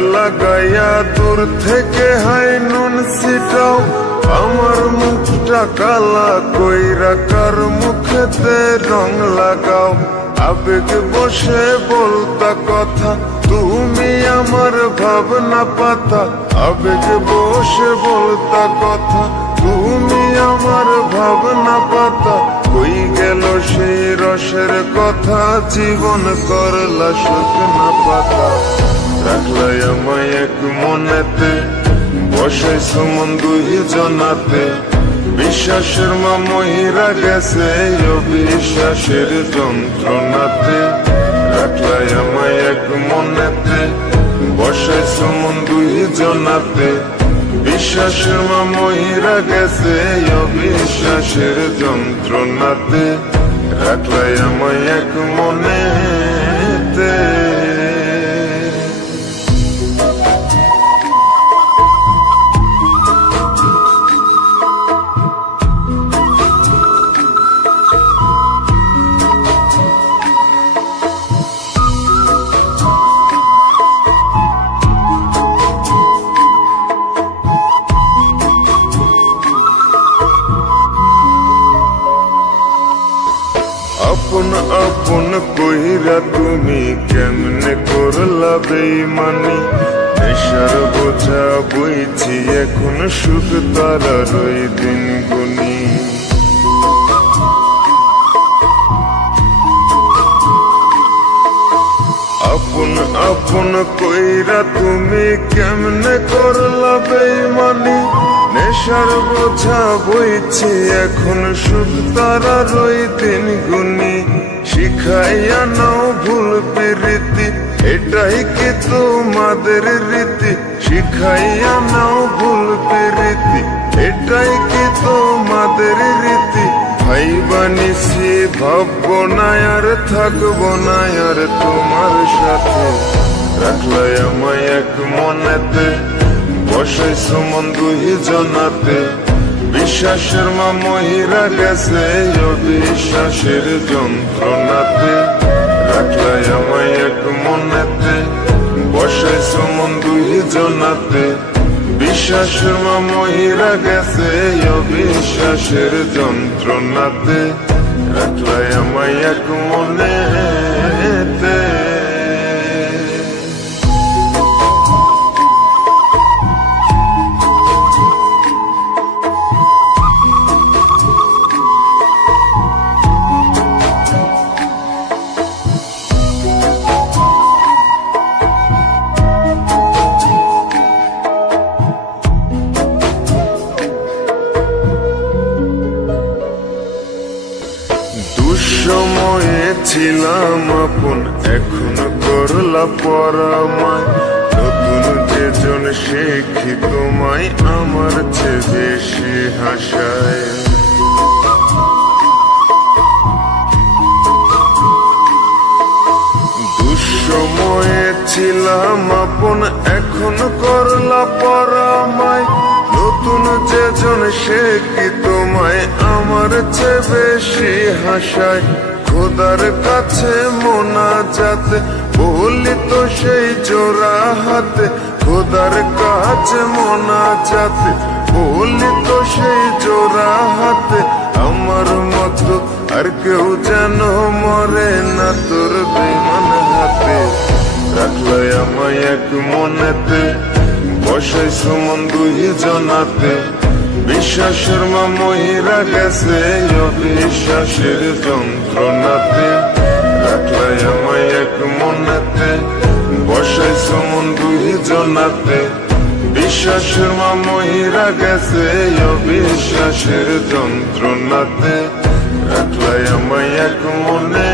লাগাইয়া দূর থেকে হাই নুন ছিটাও, আমার মুখটা কালা কইরা কার মুখেতে রং লাগাও। আবেগ বসে বলতা কথা, তুমি আমার ভাবনা পাতা। আবেগ বসে বলতা কথা, তুমি আমার ভাবনা পাতা। কই গেল সেই রসের কথা, জীবন করলা শুকনা পাতা। রাখলাই আমায় এক মনেতে, বসাইছ মন দুই জনাতে। বিশ্বাসের মা মহিরা গেছে অবিশ্বাসের যন্ত্রণাতে। রাখলাই আমায় এক মনেতে, বসাইছ মন দুই জনাতে। বিশ্বাসের মা মহিরা গেছে অবিশ্বাসের যন্ত্রণাতে। রাখলাই আমায় এক মনেতে। আপন আপন কইরা তুমি কেমনে করলা বেইমানি। নেশার বোঝা বইছি এখন, সুখ তারার ওই দিন গুনি। আপন আপন কইরা তুমি কেমনে করলা বেইমানি। নেশার বোঝা বইছি এখন, সুখ তারার ওই দিন গুনি। শিখাইয়া নাও ভুল প্রীতি, এটাই কি তোমাদের রীতি। শিখাইয়া নাও ভুল প্রীতি, এটাই কি তোমাদের রীতি। ভাইবা নিছি ভাববো না আর থাকবো না আর তোমার সাথে। রাখলাই আমায় এক মনেতে, বসাইছ মন দুই জনাতে। বিশ্বাসের মা মহিরা গেছে অবিশ্বাসের যন্ত্রণাতে। রাখলাই আমায় এক মনেতে, বসাইছ মন দুই জনাতে। বিশ্বাসের মা মহিরা গেছে অবিশ্বাসের যন্ত্রণাতে। রাখলাই আমায় এক মনেতে। দুঃসময়ে ছিলাম আপন, এখন করলা পরামায়। নতুন যেজন শিখি তোমায়, আমার চেয়ে বেশি হাসায়। দুঃসময়ে ছিলাম আপন, এখন করলা পরামায়। নতুন যেজন শিখি তোমায়, আমার চেয়ে বেশি হাসায়। খোদার কাছে মোনাজাতে বলি তো সেই জোড়া হাতে। খোদার কাছে মোনাজাতে বলি তো সেই জোড়া হাতে। আমার মতো আর কেউ যেন মরে না তোর বেইমান হাতে। রাখলাই আমায় এক মনেতে, বসাইছ মন দুই জনাতে। বিশ্বাসের মা মহিরা গেছে অবিশ্বাসের যন্ত্রণাতে। রাখলাই আমায় এক মনেতে, বসাইছ মন দুই জনাতে। বিশ্বাসের মা মহিরা গেছে অবিশ্বাসের যন্ত্রণাতে। রাখলাই আমায় এক মনে।